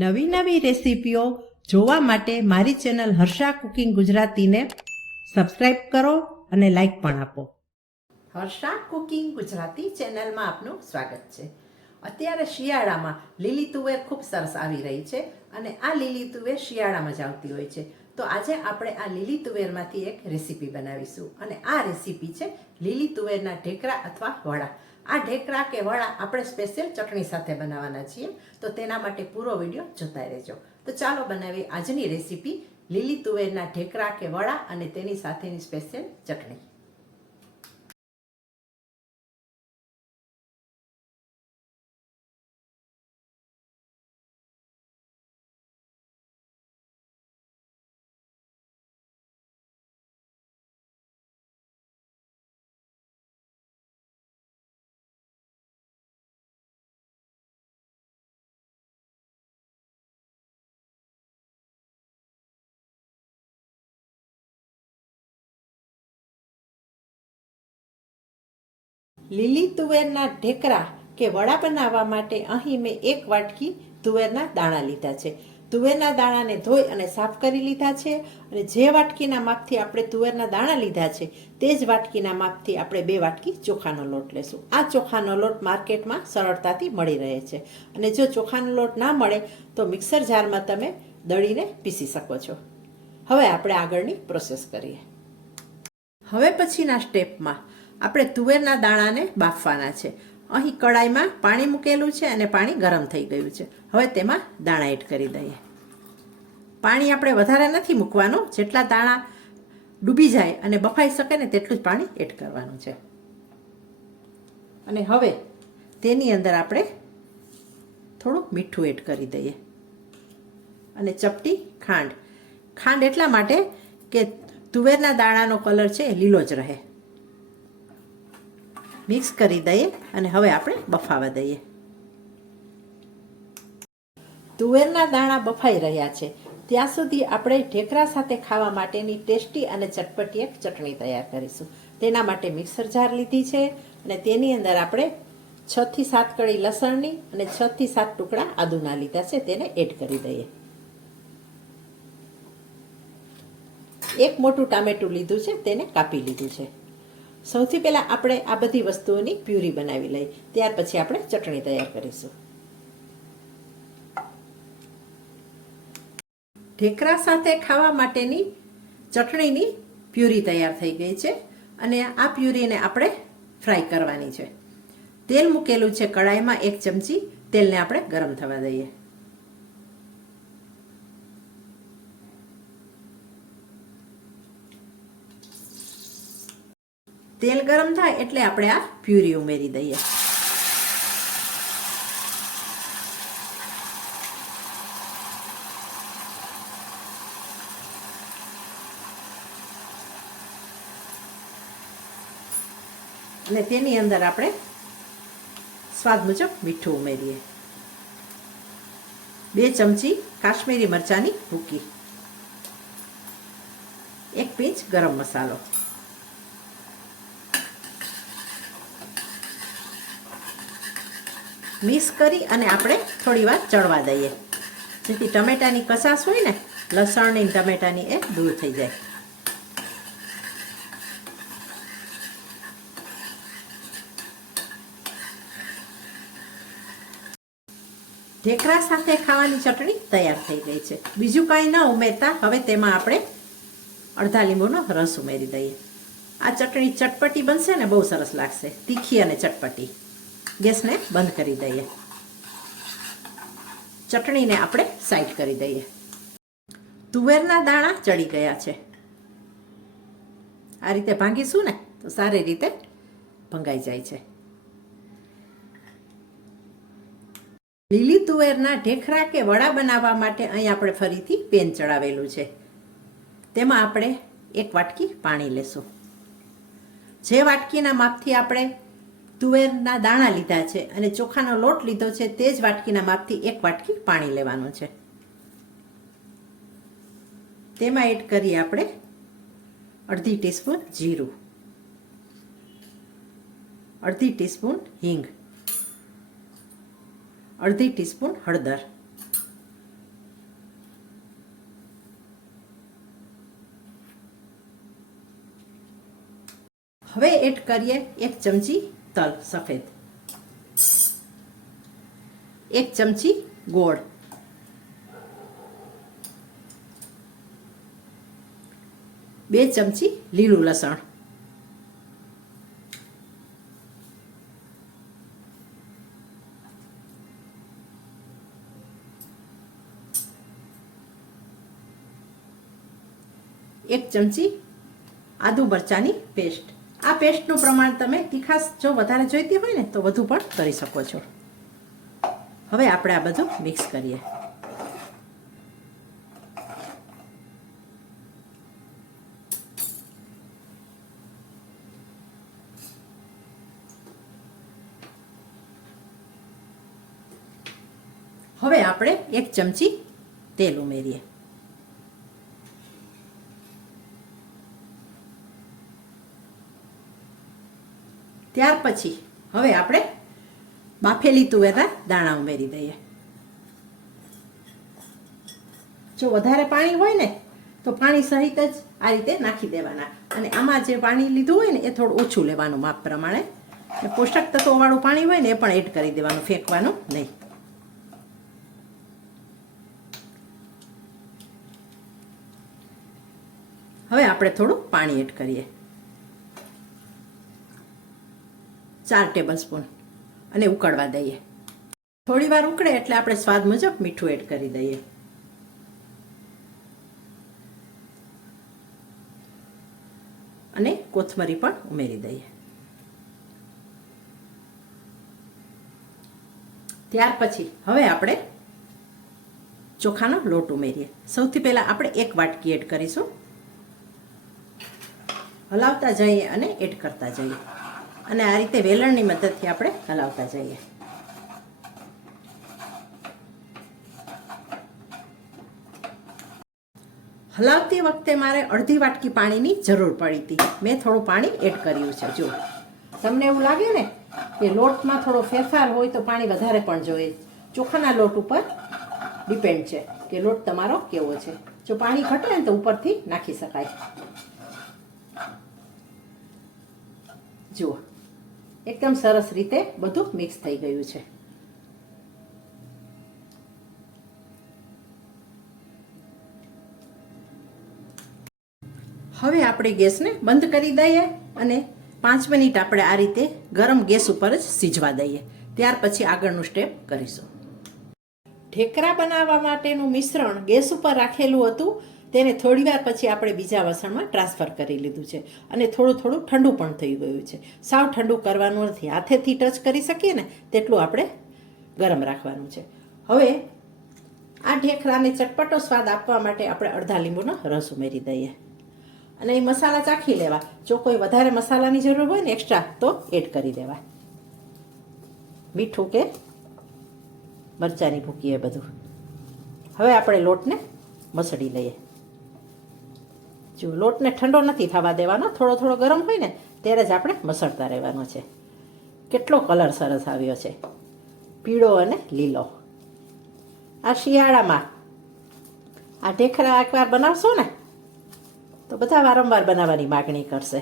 નવી નવી રેસીપીઓ જોવા માટે મારી ચેનલ હર્ષા કુકિંગ ગુજરાતીને સબસ્ક્રાઇબ કરો અને લાઈક પણ આપો. હર્ષા કુકિંગ ગુજરાતી ચેનલમાં આપનું સ્વાગત છે. અત્યારે શિયાળામાં લીલી તુવેર ખૂબ સરસ આવી રહી છે અને આ લીલી તુવેર શિયાળામાં જ આવતી હોય છે. તો આજે આપણે આ લીલી તુવેરમાંથી એક રેસીપી બનાવીશું અને આ રેસીપી છે લીલી તુવેરના ઢેકરા અથવા વડા. આ ઢેકરા કે વડા આપણે સ્પેશિયલ ચટણી સાથે બનાવવાના છીએ. તો તેના માટે પૂરો વીડિયો જોતા રહેજો. તો ચાલો બનાવીએ આજની રેસીપી લીલી તુવેરના ઢેકરા કે વડા અને તેની સાથેની સ્પેશિયલ ચટણી. લીલી તુવેરના ઢેકરા કે વડા બનાવવા માટે અહીં મેં એક વાટકી તુવેરના દાણા લીધા છે. તુવેરના દાણાને ધોઈ અને સાફ કરી લીધા છે અને જે વાટકીના માપથી આપણે તુવેરના દાણા લીધા છે તે જ વાટકીના માપથી આપણે બે વાટકી ચોખાનો લોટ લેશું. આ ચોખાનો લોટ માર્કેટમાં સરળતાથી મળી રહે છે અને જો ચોખાનો લોટ ના મળે તો મિક્સર જારમાં તમે દળીને પીસી શકો છો. હવે આપણે આગળની પ્રોસેસ કરીએ. હવે પછીના સ્ટેપમાં આપણે તુવેરના દાણાને બાફવાના છે. અહીં કડાઈમાં પાણી મૂકેલું છે અને પાણી ગરમ થઈ ગયું છે. હવે તેમાં દાણા એડ કરી દઈએ. પાણી આપણે વધારે નથી મૂકવાનું. જેટલા દાણા ડૂબી જાય અને બફાઈ શકે ને તેટલું જ પાણી એડ કરવાનું છે. અને હવે તેની અંદર આપણે થોડુંક મીઠું એડ કરી દઈએ. અને ચપટી ખાંડ. ખાંડ એટલા માટે કે તુવેરના દાણાનો કલર છે એ લીલો જ રહે. મિક્સ કરી દઈએ અને હવે આપણે બફાવા દઈએ. તુવેરના દાણા બફાઈ રહ્યા છે. ત્યાં સુધી આપણે ઢેકરા સાથે ખાવા માટેની ટેસ્ટી અને ચટપટી એક ચટણી તૈયાર કરીશું. તેના માટે મિક્સર જાર લીધી છે અને તેની અંદર આપણે છ થી સાત કળી લસણની અને છ થી સાત ટુકડા આદુના લીધા છે તેને એડ કરી દઈએ. એક મોટું ટામેટું લીધું છે, તેને કાપી લીધું છે. સૌથી પહેલાં આપણે આ બધી વસ્તુઓની પ્યુરી બનાવી લઈએ. ત્યાર પછી આપણે ચટણી તૈયાર કરીશું. ઢેકરા સાથે ખાવા માટેની ચટણીની પ્યુરી તૈયાર થઈ ગઈ છે અને આ પ્યુરીને આપણે ફ્રાય કરવાની છે. તેલ મૂકેલું છે કડાઈમાં એક ચમચી. તેલને આપણે ગરમ થવા દઈએ. તેલ ગરમ થાય એટલે આપણે આ પ્યુરી ઉમેરી દઈએ. અને તેની અંદર આપણે સ્વાદ મુજબ મીઠું ઉમેરીએ. બે ચમચી કાશ્મીરી મરચાંની ભૂકી. એક પીંચ ગરમ મસાલો. મિક્સ કરી અને આપણે થોડી વાર ચડવા દઈએ. જેથી ટમેટાની કસાસ હોય ને, લસણની ટમેટાની એ દૂર થઈ જાય. ઢેકરા સાથે ખાવાની ચટણી તૈયાર થઈ ગઈ છે. બીજું કાંઈ ન ઉમેરતા, હવે તેમાં આપણે અડધા લીંબુનો રસ ઉમેરી દઈએ. આ ચટણી ચટપટી બનશે ને, બહુ સરસ લાગશે. તીખી અને ચટપટી. ગેસને બંધ કરી દઈએ. ચટણીને આપણે સાઈડ કરી દઈએ. તુવેરના દાણા ચડી ગયા છે. આ રીતે ભાંગીશું ને, તો સારી રીતે ભંગાઈ જાય છે. લીલી તુવેરના ઢેખરા કે વડા બનાવવા માટે અહીં આપણે ફરીથી પેન ચડાવેલું છે. તેમાં આપણે એક વાટકી પાણી લેશું. જે વાટકીના માપથી આપણે તુવેરના દાણા લીધા છે અને ચોખાનો લોટ લીધો છે, તે જ વાટકીના માપથી એક વાટકી પાણી લેવાનું છે. તેમાં એડ કરીએ આપણે અડધી ટીસ્પૂન જીરું, અડધી ટીસ્પૂન હિંગ, અડધી ટીસ્પૂન હળદર, હવે એડ કરીએ એક ચમચી તલ સફેદ એક ચમચી ગોળ બે ચમચી લીલું લસણ એક ચમચી આદુ મરચાંની પેસ્ટ આ પેસ્ટનું પ્રમાણ તમે તીખાશ જો વધારે જોઈતી હોય ને, તો વધુ પણ કરી શકો છો. હવે આપણે આ બધું મિક્સ કરીએ. હવે આપણે એક ચમચી તેલ ઉમેરીએ. ત્યાર પછી હવે આપણે બાફેલી તુવેરના દાણા ઉમેરી દઈએ. જો વધારે પાણી હોય ને, તો પાણી સહિત જ આ રીતે નાખી દેવાના. અને આમાં જે પાણી લીધું હોય ને, એ થોડું ઓછું લેવાનું માપ પ્રમાણે. અને પોષક તત્વોવાળું પાણી હોય ને, એ પણ એડ કરી દેવાનું, ફેંકવાનું નહીં. હવે આપણે થોડું પાણી એડ કરીએ. ચાર ટેબલ સ્પૂન અને ઉકળવા દઈએ. થોડી વાર ઉકળે એટલે આપણે સ્વાદ મુજબ મીઠું એડ કરી દઈએ. અને કોથમરી પણ ઉમેરી દઈએ. ત્યાર પછી હવે આપણે ચોખાનો લોટ ઉમેરીએ. સૌથી પહેલાં આપણે એક વાટકી એડ કરીશું. હલાવતા જઈએ અને એડ કરતા જઈએ. અને આ રીતે વેલણની મદદથી આપણે હલાવતા જઈએ. હલાવતી વખતે મારે અડધી વાટકી પાણીની જરૂર પડી હતી. મેં થોડું પાણી એડ કર્યું છે. જો તમને એવું લાગે ને કે લોટમાં થોડો ફેરફાર હોય તો પાણી વધારે પણ જોઈએ. ચોખાના લોટ ઉપર ડિપેન્ડ છે કે લોટ તમારો કેવો છે. જો પાણી ઘટે ને તો ઉપરથી નાખી શકાય. જુઓ. એકદમ સરસ રીતે બધું મિક્સ થઈ ગયું છે. હવે આપણે ગેસને બંધ કરી દઈએ અને પાંચ મિનિટ આપણે આ રીતે ગરમ ગેસ ઉપર જ સીજવા દઈએ. ત્યાર પછી આગળનું સ્ટેપ કરીશું. ઠેકરા બનાવવા માટેનું મિશ્રણ ગેસ ઉપર રાખેલું હતું. તેને થોડીવાર પછી આપણે બીજા વાસણમાં ટ્રાન્સફર કરી લીધું છે. અને થોડું થોડું ઠંડુ પણ થઈ ગયું છે. સાવ ઠંડુ કરવાનું નથી. હાથેથી ટચ કરી શકીએ ને તેટલું આપણે ગરમ રાખવાનું છે. હવે આ ઢેકરાને ચટપટો સ્વાદ આપવા માટે આપણે અડધા લીંબુનો રસ ઉમેરી દઈએ. અને એ મસાલા ચાખી લેવા. જો કોઈ વધારે મસાલાની જરૂર હોય ને એક્સ્ટ્રા તો એડ કરી દેવા. મીઠું કે મરચાંની ભૂકી એ બધું. હવે આપણે લોટને મસળી લઈએ. જો લોટને ઠંડો નથી થવા દેવાનો, થોડો થોડો ગરમ હોય ને ત્યારે જ આપણે મસળતા રહેવાનો છે. કેટલો કલર સરસ આવ્યો છે. પીળો અને લીલો. આ શિયાળામાં આ ઢેખરા એકવાર બનાવશો ને, તો બધા વારંવાર બનાવવાની માગણી કરશે.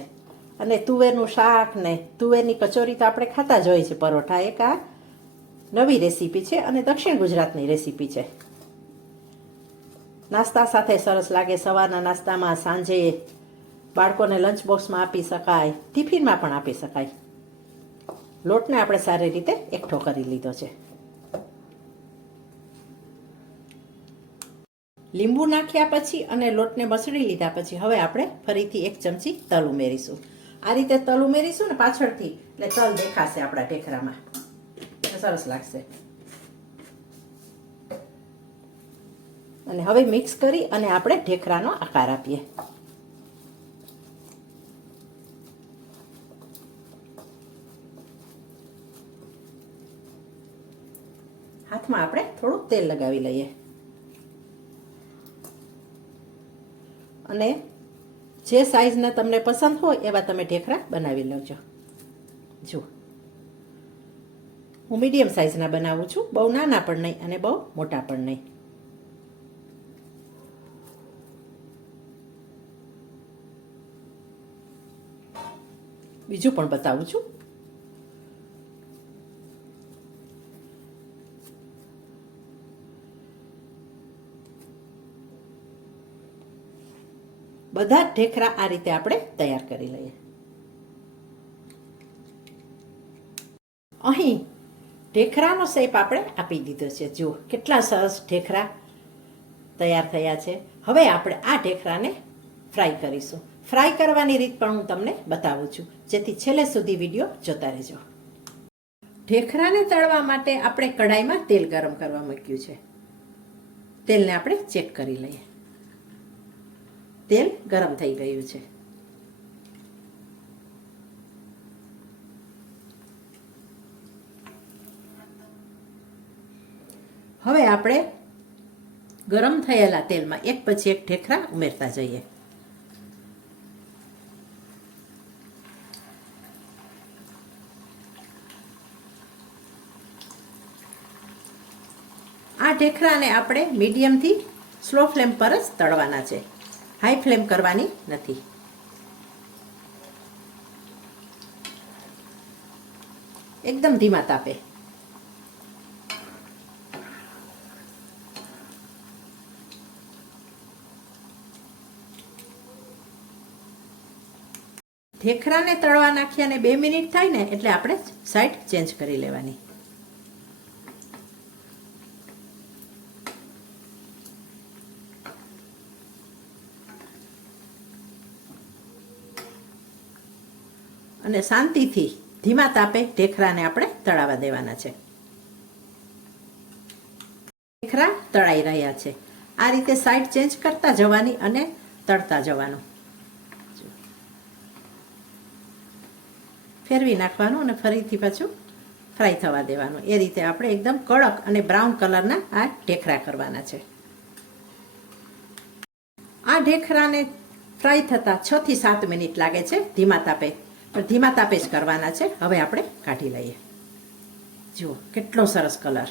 અને તુવેરનું શાક ને તુવેરની કચોરી તો આપણે ખાતા જ હોય છે, પરોઠા એક આ નવી રેસીપી છે અને દક્ષિણ ગુજરાતની રેસીપી છે. નાસ્તા સાથે સરસ લાગે, સવારના નાસ્તામાં સાંજે બાળકોને લંચ બોક્સમાં આપી શકાય, ટિફિનમાં પણ આપી શકાય. લોટને આપણે સારી રીતે એકઠો કરી લીધો છે. લીંબુ નાખ્યા પછી અને લોટને મસળી લીધા પછી હવે આપણે ફરીથી એક ચમચી તલ ઉમેરીશું. આ રીતે તલ ઉમેરીશું ને પાછળથી એટલે તલ દેખાશે આપણા ટેકરામાં સરસ લાગશે. અને હવે મિક્સ કરી અને આપણે ઢેકરાનો આકાર આપીએ. હાથમાં આપણે થોડું તેલ લગાવી લઈએ. અને જે સાઈઝના તમને પસંદ હોય એવા તમે ઢેકરા બનાવી લેજો. જુઓ. હું મીડિયમ સાઇઝના બનાવું છું, બહુ નાના પણ નહીં અને બહુ મોટા પણ નહીં. બીજું પણ બતાવું છું. બધા ઢેખરા આ રીતે આપણે તૈયાર કરી લઈએ. અહીં ઢેખરાનો શેપ આપણે આપી દીધો છે. જુઓ, કેટલા સરસ ઢેખરા તૈયાર થયા છે. હવે આપણે આ ઢેખરાને ફ્રાય કરીશું. ફ્રાય કરવાની રીત પણ હું તમને બતાવું છું. જેથી છેલ્લે સુધી વીડિયો જોતા રહેજો. ઢેખરાને તળવા માટે આપણે કડાઈમાં તેલ ગરમ કરવા મૂક્યું છે. તેલને આપણે ચેક કરી લઈએ. તેલ ગરમ થઈ ગયું છે. હવે આપણે ગરમ થયેલા તેલમાં એક પછી એક ઠેકરા ઉમેરતા જઈએ આ ઢેખરાને આપણે મીડિયમથી સ્લો ફ્લેમ પર જ તળવાના છે. હાઈ ફ્લેમ કરવાની નથી. એકદમ ધીમા તાપે. ઢેખરાને તળવા નાખ્યા અને બે મિનિટ થાય ને એટલે આપણે સાઈડ ચેન્જ કરી લેવાની. અને શાંતિથી ધીમા તાપે ઢેખરાને આપણે તળાવા દેવાના છે. ઢેખરા તળાઈ રહ્યા છે. આ રીતે સાઈડ ચેન્જ કરતા જવાની અને તળતા જવાનું. ફેરવી નાખવાનું અને ફરીથી પાછું ફ્રાય થવા દેવાનું. એ રીતે આપણે એકદમ કડક અને બ્રાઉન કલરના આ ઢેખરા કરવાના છે. આ ઢેખરાને ફ્રાય થતાં છ થી સાત મિનિટ લાગે છે ધીમા તાપે. પણ ધીમા તાપે જ કરવાના છે. હવે આપણે કાઢી લઈએ. જુઓ, કેટલો સરસ કલર.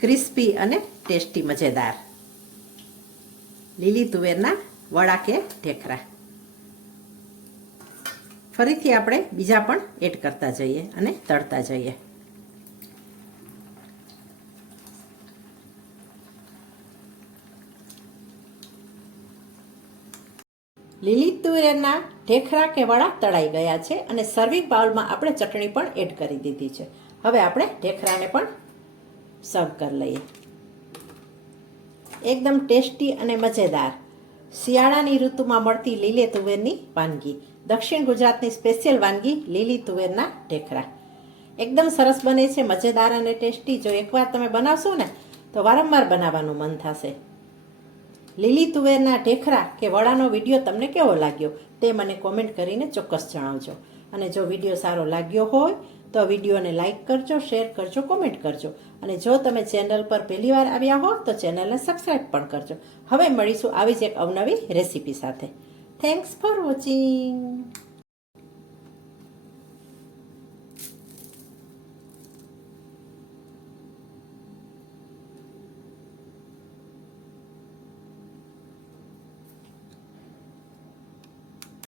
ક્રિસ્પી અને ટેસ્ટી મજેદાર. લીલી તુવેરના વડા કે ઢેખરા ફરીથી આપણે બીજા પણ એડ કરતા જઈએ અને તળતા જઈએ. લીલી તુવેરના ઢેખરા કે વડા તળાઈ ગયા છે અને સર્વિંગ બાઉલમાં આપણે ચટણી પણ એડ કરી દીધી છે. હવે આપણે ઢેખરાને પણ સર્વ કરી લઈએ. એકદમ ટેસ્ટી અને મજેદાર. શિયાળાની ઋતુમાં મળતી લીલી તુવેરની વાનગી. દક્ષિણ ગુજરાતની સ્પેશિયલ વાનગી લીલી તુવેરના ઢેખરા. એકદમ સરસ બને છે, મજેદાર અને ટેસ્ટી. જો એકવાર તમે બનાવશો ને, તો વારંવાર બનાવવાનું મન થશે. લીલી તુવેરના ઢેખરા કે વડાનો વીડિયો તમને કેવો લાગ્યો તે મને કોમેન્ટ કરીને ચોક્કસ જણાવજો. અને જો વીડિયો સારો લાગ્યો હોય, તો વિડીયોને લાઇક કરજો શેર કરજો કોમેન્ટ કરજો. અને જો તમે ચેનલ પર પહેલીવાર આવ્યા હો, તો ચેનલને સબસ્ક્રાઈબ પણ કરજો. હવે મળીશું આવી જ એક અવનવી રેસીપી સાથે. Thanks for watching